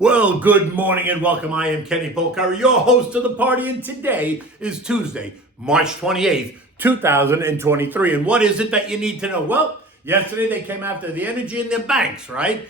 Well, good morning and welcome. I am Kenny Polcari, your host of the party, and today is Tuesday, March 28th, 2023. And what is it that you need to know? Well, yesterday they came after the energy and the banks, right?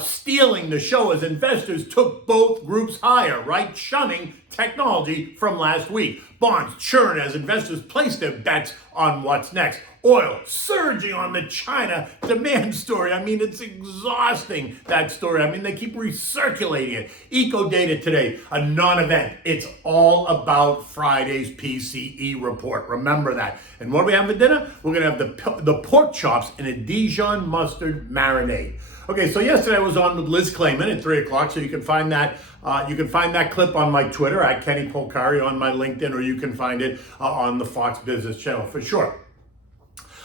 Stealing the show as investors took both groups higher, right? Shunning technology from last week. Bonds churn as investors place their bets on what's next. Oil surging on the China demand story. I mean, it's exhausting, that story. I mean, they keep recirculating it. Eco data today, a non-event. It's all about Friday's PCE report. Remember that. And what do we have for dinner? We're going to have the pork chops in a Dijon mustard marinade. Okay, so yesterday I was on with Liz Clayman at 3 o'clock, so you can find that. You can find that clip on my Twitter at Kenny Polcari, on my LinkedIn, or you can find it on the Fox Business Channel for sure.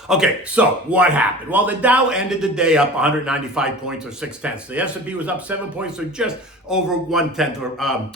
Okay, so what happened? Well, the Dow ended the day up 195 points or 0.6. The S&P was up 7 points, or just over 0.1%.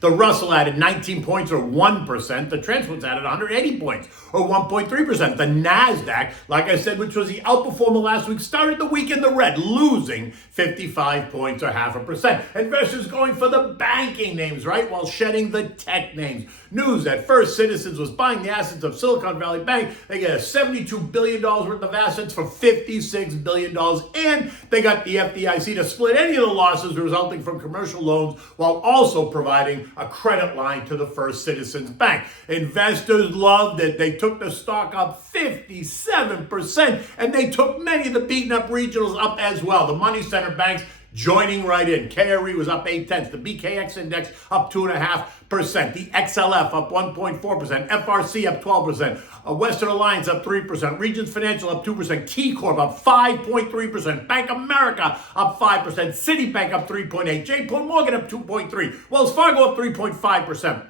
The Russell added 19 points or 1%. The Transfer's added 180 points or 1.3%. The NASDAQ, like I said, which was the outperformer last week, started the week in the red, losing 55 points or 0.5%. Investors going for the banking names, right, while shedding the tech names. News that First Citizens was buying the assets of Silicon Valley Bank. They get a $72 billion worth of assets for $56 billion. And they got the FDIC to split any of the losses resulting from commercial loans while also providing a credit line to the First Citizens Bank. Investors loved it. They took the stock up 57%, and they took many of the beaten up regionals up as well. The money center banks joining right in. KRE was up 0.8. The BKX index up 2.5%. The XLF up 1.4%. FRC up 12%. Western Alliance up 3%. Regions Financial up 2%. KeyCorp up 5.3%. Bank America up 5%. Citibank up 3.8%. JP Morgan up 2.3%. Wells Fargo up 3.5%.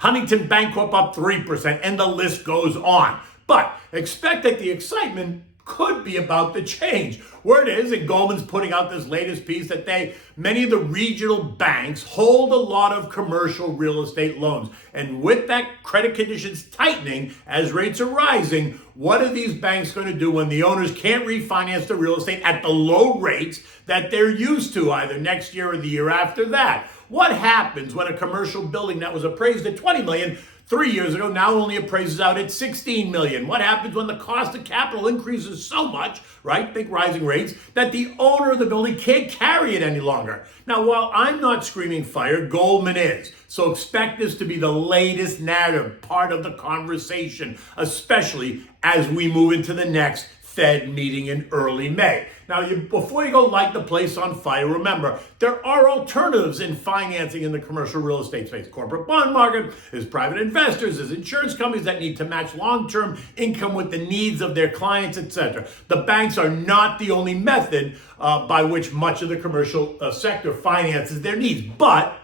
Huntington Bancorp up 3%. And the list goes on. But expect that the excitement could be about to change. Word is, and Goldman's putting out this latest piece, that many of the regional banks hold a lot of commercial real estate loans. And with that credit conditions tightening as rates are rising, what are these banks going to do when the owners can't refinance the real estate at the low rates that they're used to, either next year or the year after that? What happens when a commercial building that was appraised at $20 million 3 years ago now only appraises out at $16 million? What happens when the cost of capital increases so much, right, think rising rates, that the owner of the building can't carry it any longer? Now, while I'm not screaming fire, Goldman is. So expect this to be the latest narrative, part of the conversation, especially as we move into the next Fed meeting in early May. Now, before you go light the place on fire, remember, there are alternatives in financing in the commercial real estate space. Corporate bond market, there's private investors, there's insurance companies that need to match long-term income with the needs of their clients, etc. The banks are not the only method by which much of the commercial sector finances their needs. But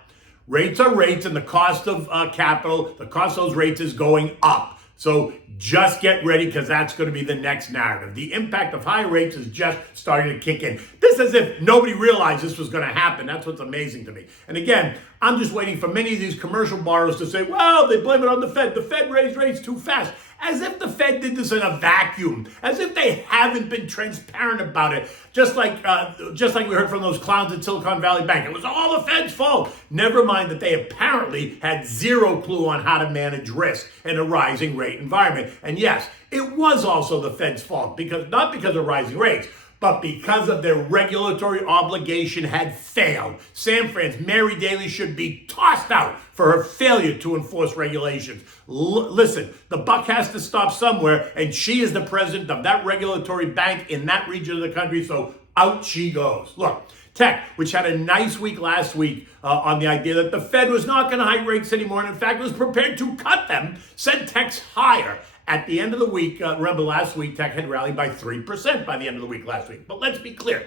rates are rates, and the cost of capital, the cost of those rates is going up. So just get ready, because that's going to be the next narrative. The impact of high rates is just starting to kick in. This is as if nobody realized this was going to happen. That's what's amazing to me. And again, I'm just waiting for many of these commercial borrowers to say, well, they blame it on the Fed. The Fed raised rates too fast. As if the Fed did this in a vacuum. As if they haven't been transparent about it. Just like we heard from those clowns at Silicon Valley Bank. It was all the Fed's fault. Never mind that they apparently had zero clue on how to manage risk in a rising rate environment. And yes, it was also the Fed's fault, not because of rising rates, but because of their regulatory obligation had failed. San Fran's Mary Daly should be tossed out for her failure to enforce regulations. Listen, the buck has to stop somewhere, and she is the president of that regulatory bank in that region of the country, so out she goes. Look, tech, which had a nice week last week on the idea that the Fed was not going to hike rates anymore, and in fact was prepared to cut them, sent techs higher. At the end of the week, remember last week, tech had rallied by 3% by the end of the week last week. But let's be clear.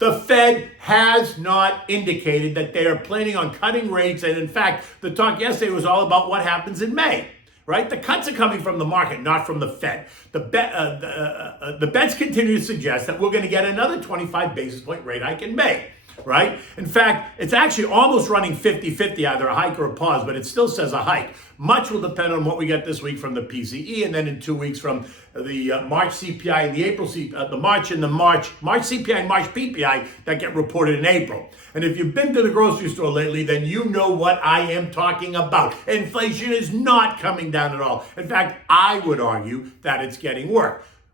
The Fed has not indicated that they are planning on cutting rates. And in fact, the talk yesterday was all about what happens in May, right? The cuts are coming from the market, not from the Fed. The bets continue to suggest that we're going to get another 25 basis point rate hike in May. right? In fact, it's actually almost running 50-50, either a hike or a pause, but it still says a hike. Much will depend on what we get this week from the PCE, and then in 2 weeks from the March CPI and the April CPI, the March CPI and March PPI that get reported in April. And if you've been to the grocery store lately, then you know what I am talking about. Inflation is not coming down at all. In fact, I would argue that it's getting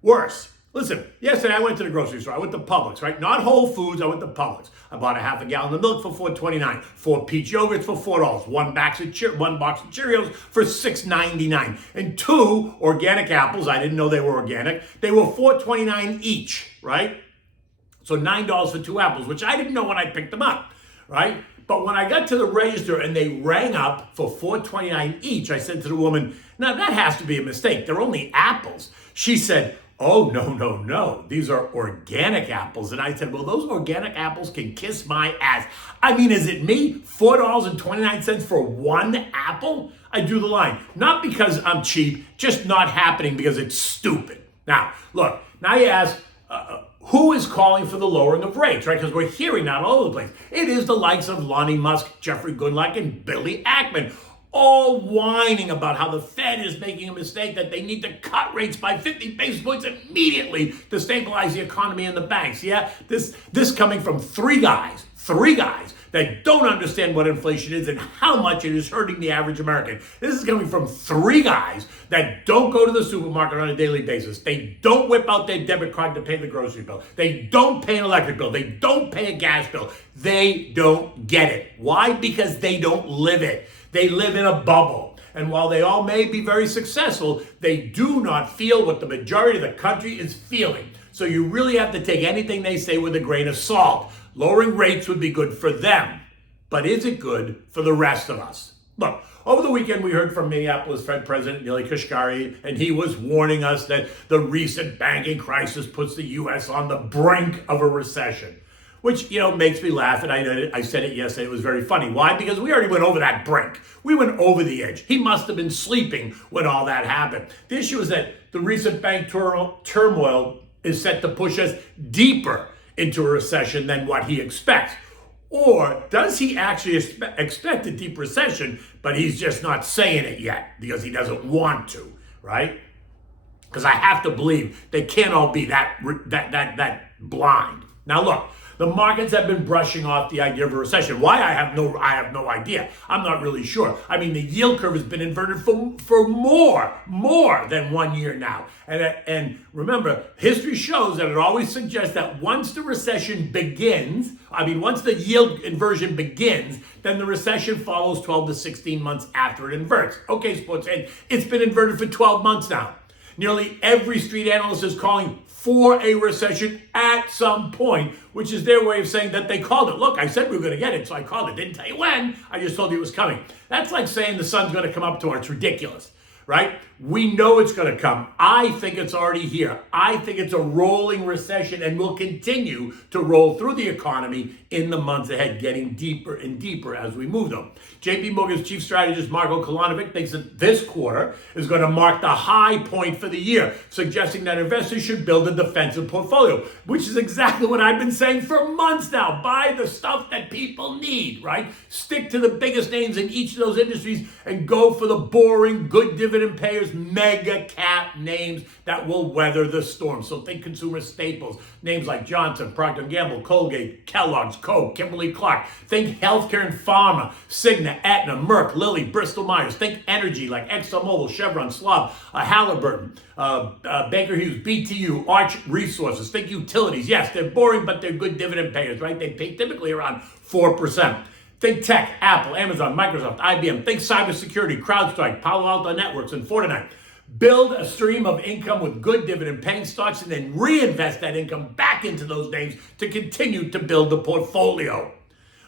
worse. Listen, yesterday I went to the grocery store. I went to Publix, right? Not Whole Foods, I went to Publix. I bought a half a gallon of milk for $4.29, 4 peach yogurts for $4, one box of Cheerios for $6.99, and 2 organic apples. I didn't know they were organic. They were $4.29 each, right? So $9 for 2 apples, which I didn't know when I picked them up, right? But when I got to the register and they rang up for $4.29 each, I said to the woman, now that has to be a mistake. They're only apples. She said, oh, no. These are organic apples. And I said, well, those organic apples can kiss my ass. I mean, is it me? $4.29 for 1 apple? I drew the line. Not because I'm cheap, just not happening because it's stupid. Now, look, now you ask, who is calling for the lowering of rates, right? Because we're hearing that all over the place. It is the likes of Lonnie Musk, Jeffrey Gundlach, and Billy Ackman, all whining about how the Fed is making a mistake, that they need to cut rates by 50 basis points immediately to stabilize the economy and the banks. Yeah, this coming from three guys that don't understand what inflation is and how much it is hurting the average American. This is coming from 3 guys that don't go to the supermarket on a daily basis. They don't whip out their debit card to pay the grocery bill. They don't pay an electric bill. They don't pay a gas bill. They don't get it. Why? Because they don't live it. They live in a bubble. And while they all may be very successful, they do not feel what the majority of the country is feeling. So you really have to take anything they say with a grain of salt. Lowering rates would be good for them. But is it good for the rest of us? Look, over the weekend we heard from Minneapolis Fed President Neil Kashkari, and he was warning us that the recent banking crisis puts the U.S. on the brink of a recession. Which, makes me laugh, and I said it yesterday, it was very funny. Why? Because we already went over that brink. We went over the edge. He must have been sleeping when all that happened. The issue is that the recent bank turmoil is set to push us deeper into a recession than what he expects. Or does he actually expect a deep recession, but he's just not saying it yet because he doesn't want to, right? Because I have to believe they can't all be that blind. Now look, the markets have been brushing off the idea of a recession. Why? I have no idea. I'm not really sure. I mean, the yield curve has been inverted for more than 1 year now. And remember, history shows that it always suggests that once the recession begins, once the yield inversion begins, then the recession follows 12 to 16 months after it inverts. Okay, sports, and it's been inverted for 12 months now. Nearly every street analyst is calling for a recession at some point, which is their way of saying that they called it. Look, I said we were going to get it, so I called it. Didn't tell you when. I just told you it was coming. That's like saying the sun's going to come up tomorrow. It's ridiculous, right? We know it's going to come. I think it's already here. I think it's a rolling recession and will continue to roll through the economy in the months ahead, getting deeper and deeper as we move them. JP Morgan's chief strategist, Marko Kolanovic, thinks that this quarter is going to mark the high point for the year, suggesting that investors should build a defensive portfolio, which is exactly what I've been saying for months now. Buy the stuff that people need, right? Stick to the biggest names in each of those industries and go for the boring, good dividend payers, mega cap names that will weather the storm. So think consumer staples, names like Johnson, Procter & Gamble, Colgate, Kellogg's, Coke, Kimberly-Clark. Think healthcare and pharma, Cigna, Aetna, Merck, Lilly, Bristol-Myers. Think energy like ExxonMobil, Chevron, Schwab, Halliburton, Baker Hughes, BTU, Arch Resources. Think utilities. Yes, they're boring, but they're good dividend payers, right? They pay typically around 4%. Think tech, Apple, Amazon, Microsoft, IBM. Think cybersecurity, CrowdStrike, Palo Alto Networks, and Fortinet. Build a stream of income with good dividend-paying stocks and then reinvest that income back into those names to continue to build the portfolio.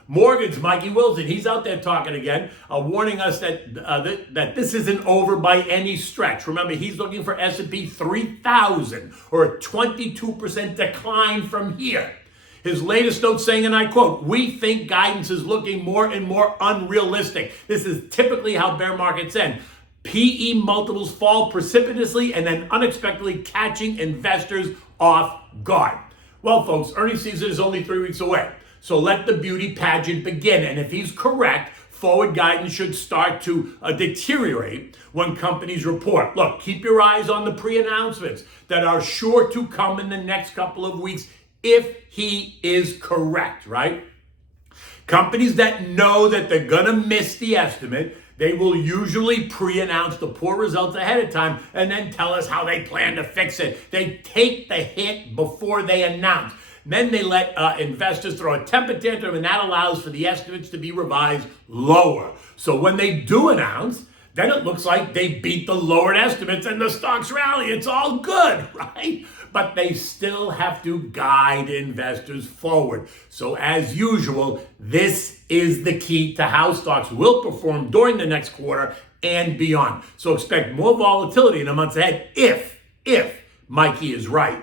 Morgan's Mikey Wilson, he's out there talking again, warning us that this isn't over by any stretch. Remember, he's looking for S&P 3000 or a 22% decline from here. His latest note saying, and I quote, "We think guidance is looking more and more unrealistic." This is typically how bear markets end. PE multiples fall precipitously and then unexpectedly catching investors off guard. Well, folks, earnings season is only 3 weeks away. So let the beauty pageant begin. And if he's correct, forward guidance should start to deteriorate when companies report. Look, keep your eyes on the pre-announcements that are sure to come in the next couple of weeks if he is correct, right? Companies that know that they're going to miss the estimate, they will usually pre-announce the poor results ahead of time and then tell us how they plan to fix it. They take the hit before they announce. Then they let investors throw a temper tantrum, and that allows for the estimates to be revised lower. So when they do announce, then it looks like they beat the lowered estimates and the stocks rally. It's all good, right? But they still have to guide investors forward. So as usual, this is the key to how stocks will perform during the next quarter and beyond. So expect more volatility in the months ahead if Mikey is right.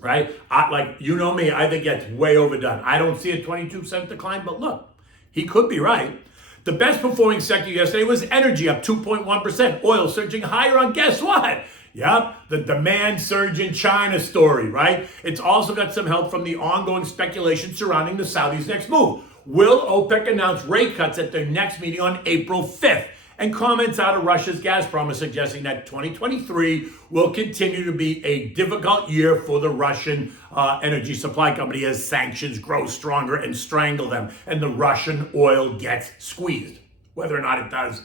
Right? Like, you know me, I think that's way overdone. I don't see a 22% decline, but look, he could be right. The best performing sector yesterday was energy, up 2.1%. Oil surging higher on, guess what? Yep, the demand surge in China story, right? It's also got some help from the ongoing speculation surrounding the Saudis' next move. Will OPEC announce rate cuts at their next meeting on April 5th? And comments out of Russia's Gazprom are suggesting that 2023 will continue to be a difficult year for the Russian energy supply company as sanctions grow stronger and strangle them, and the Russian oil gets squeezed, whether or not it does.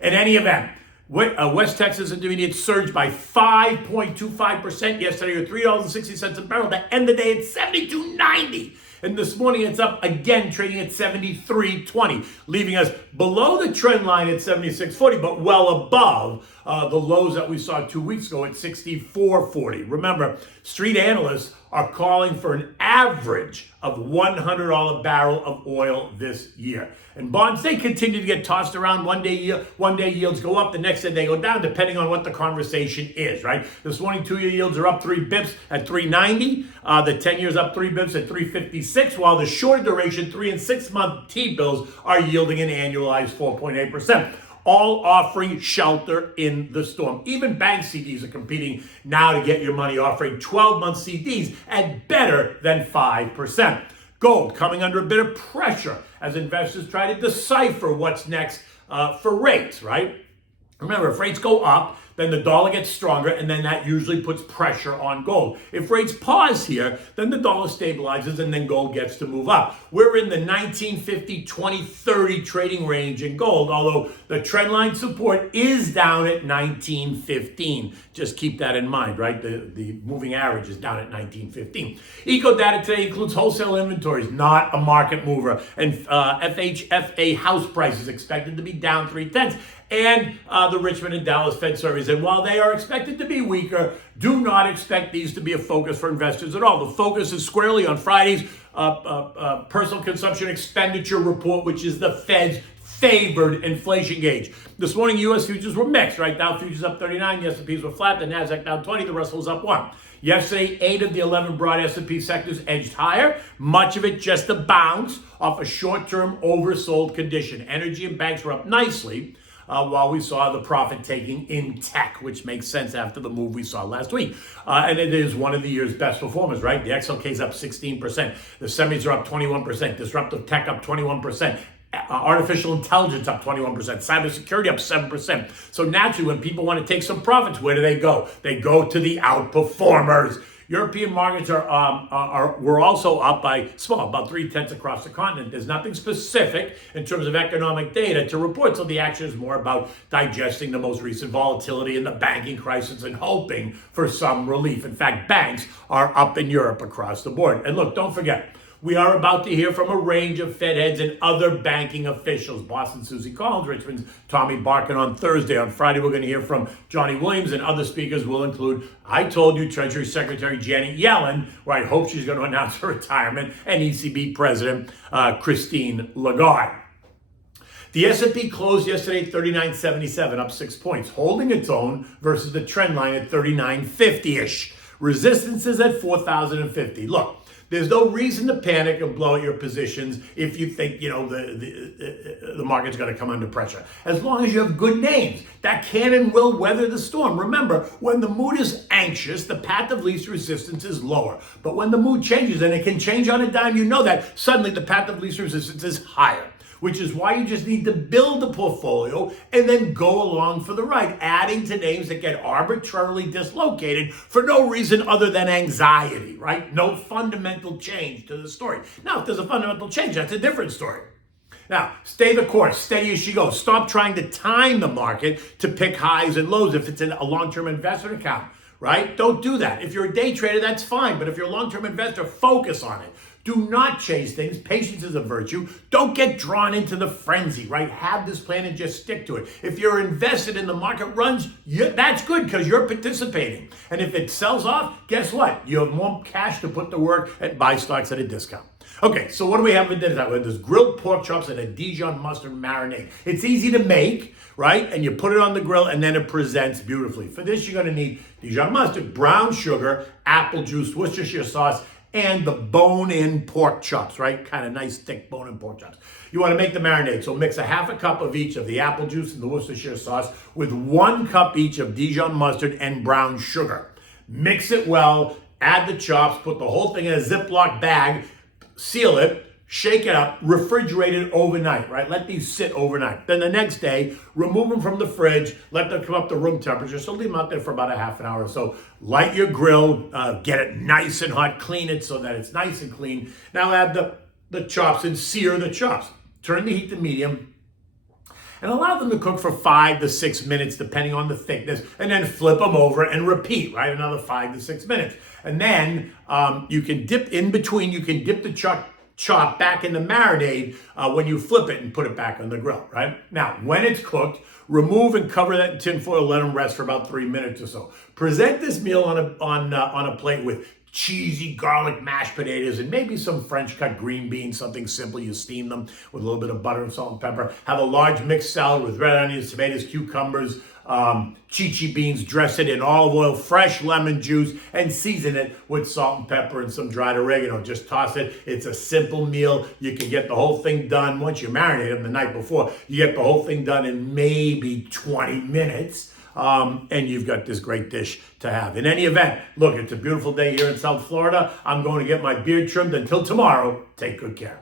In any event, West Texas Intermediate surged by 5.25% yesterday, or $3.60 a barrel, to end the day at $72.90. And this morning it's up again, trading at 73.20, leaving us below the trend line at 76.40, but well above the lows that we saw 2 weeks ago at 64.40. Remember, street analysts are calling for an average of $100 a barrel of oil this year. And bonds, they continue to get tossed around. One day yields go up, the next day they go down, depending on what the conversation is, right? This morning, 2-year yields are up 3 bips at 390. The 10 years up 3 bips at 356, while the shorter duration 3 and 6 month T-bills are yielding an annualized 4.8%. All offering shelter in the storm. Even bank CDs are competing now to get your money, offering 12-month CDs at better than 5%. Gold coming under a bit of pressure as investors try to decipher what's next for rates, right? Remember, if rates go up, then the dollar gets stronger, and then that usually puts pressure on gold. If rates pause here, then the dollar stabilizes, and then gold gets to move up. We're in the 1950, 20, 30 trading range in gold, although the trendline support is down at 1915. Just keep that in mind, right? The moving average is down at 1915. Eco data today includes wholesale inventories, not a market mover, and FHFA house prices expected to be down 0.3, and the Richmond and Dallas Fed surveys. And while they are expected to be weaker, do not expect these to be a focus for investors at all. The focus is squarely on Friday's personal consumption expenditure report, which is the Fed's favored inflation gauge. This morning, U.S. futures were mixed, right? Dow futures up 39, the S&Ps were flat, the NASDAQ down 20, the Russell was up 1. Yesterday, 8 of the 11 broad S&P sectors edged higher, much of it just a bounce off a short-term oversold condition. Energy and banks were up nicely, while we saw the profit taking in tech, which makes sense after the move we saw last week. And it is one of the year's best performers, right? The XLK is up 16%. The semis are up 21%. Disruptive tech up 21%. Artificial intelligence up 21%, cybersecurity up 7%. So naturally, when people want to take some profits, where do they go? They go to the outperformers. European markets were also up by small, about 0.3 across the continent. There's nothing specific in terms of economic data to report, so the action is more about digesting the most recent volatility in the banking crisis and hoping for some relief. In fact, banks are up in Europe across the board. And look, don't forget, we are about to hear from a range of Fed heads and other banking officials. Boston's Susie Collins, Richmond's Tommy Barkin on Thursday. On Friday, we're going to hear from Johnny Williams, and other speakers will include, I told you, Treasury Secretary Janet Yellen, where I hope she's going to announce her retirement, and ECB President Christine Lagarde. The S&P closed yesterday at 39.77, up 6 points, holding its own versus the trend line at 39.50-ish. Resistance is at 4,050. Look, There's no reason to panic and blow at your positions if you think, the market's going to come under pressure. As long as you have good names that can and will weather the storm. Remember, when the mood is anxious, the path of least resistance is lower. But when the mood changes, and it can change on a dime, you know that, suddenly the path of least resistance is higher. Which is why you just need to build a portfolio and then go along for the ride, adding to names that get arbitrarily dislocated for no reason other than anxiety, right? No fundamental change to the story. Now, if there's a fundamental change, that's a different story. Now, stay the course, steady as she goes. Stop trying to time the market to pick highs and lows if it's in a long-term investment account, right? Don't do that. If you're a day trader, that's fine. But if you're a long-term investor, focus on it. Do not chase things. Patience is a virtue. Don't get drawn into the frenzy, right? Have this plan and just stick to it. If you're invested in the market runs, that's good because you're participating. And if it sells off, guess what? You have more cash to put to work and buy stocks at a discount. Okay, so what do we have for dinner? We have this grilled pork chops and a Dijon mustard marinade. It's easy to make, right? And you put it on the grill and then it presents beautifully. For this, you're going to need Dijon mustard, brown sugar, apple juice, Worcestershire sauce, and the bone-in pork chops, right? Kind of nice, thick bone-in pork chops. You want to make the marinade, so mix a half a cup of each of the apple juice and the Worcestershire sauce with 1 cup each of Dijon mustard and brown sugar. Mix it well, add the chops, put the whole thing in a Ziploc bag, seal it, shake it up, refrigerate it overnight, right? Let these sit overnight. Then the next day, remove them from the fridge, let them come up to room temperature. So leave them out there for about a half an hour or so. Light your grill, get it nice and hot, clean it so that it's nice and clean. Now add the chops and sear the chops. Turn the heat to medium and allow them to cook for 5 to 6 minutes, depending on the thickness, and then flip them over and repeat, right? Another 5 to 6 minutes. And then you can dip in between, you can dip the chop back in the marinade when you flip it and put it back on the grill, right? Now, when it's cooked, remove and cover that in tin foil, let them rest for about 3 minutes or so. Present this meal on a plate with cheesy garlic mashed potatoes and maybe some French cut green beans, something simple. You steam them with a little bit of butter and salt and pepper. Have a large mixed salad with red onions, tomatoes, cucumbers, chichi beans, dress it in olive oil, fresh lemon juice, and season it with salt and pepper and some dried oregano. Just toss it. It's a simple meal. You can get the whole thing done once you marinate them the night before. You get the whole thing done in maybe 20 minutes. And you've got this great dish to have. In any event, look, it's a beautiful day here in South Florida. I'm going to get my beard trimmed. Until tomorrow, take good care.